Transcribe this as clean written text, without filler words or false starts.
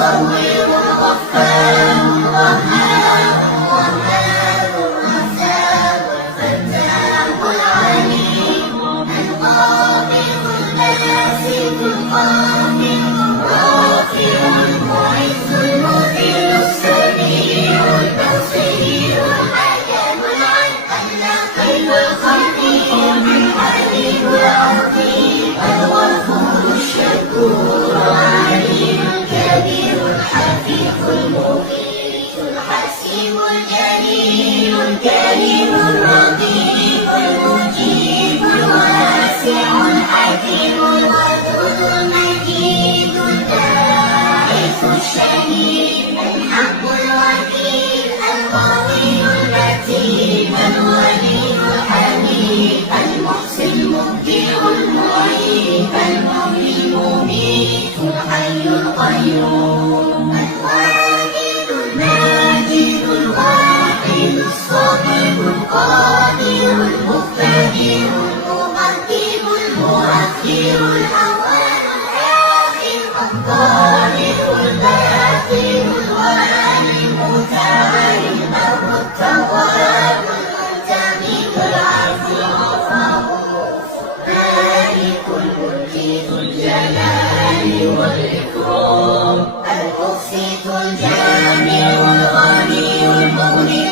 المصور الغفار الوهاب الوهاب الرزاق الفتاح العليم القابض الباسط الخافض الرافع المعز المذل السميع البصير الحكم العدل اللطيف الخبير الحليم العظيم الغفور الشكور العليم الكبير الحفيظ المغيث الحسيب الجليل الكريم الرقيب المجيب الواسع الحكيم الودود المجيد الباعث الشهيد الحق الوكيل القوي المتين الولي الحميد المحسن المبدع المعيد المحيي المميت الحي القيوم الواجد الماجد الواحد الصمد القادر المقتدر المقدم المؤخر الأول الآخر الظاهر الباطن الوالي المتعال البر التواب المنتقم العفو الرؤوف مالك الملك ذو الجلال والإكرام المقسط الجامع الغني المغني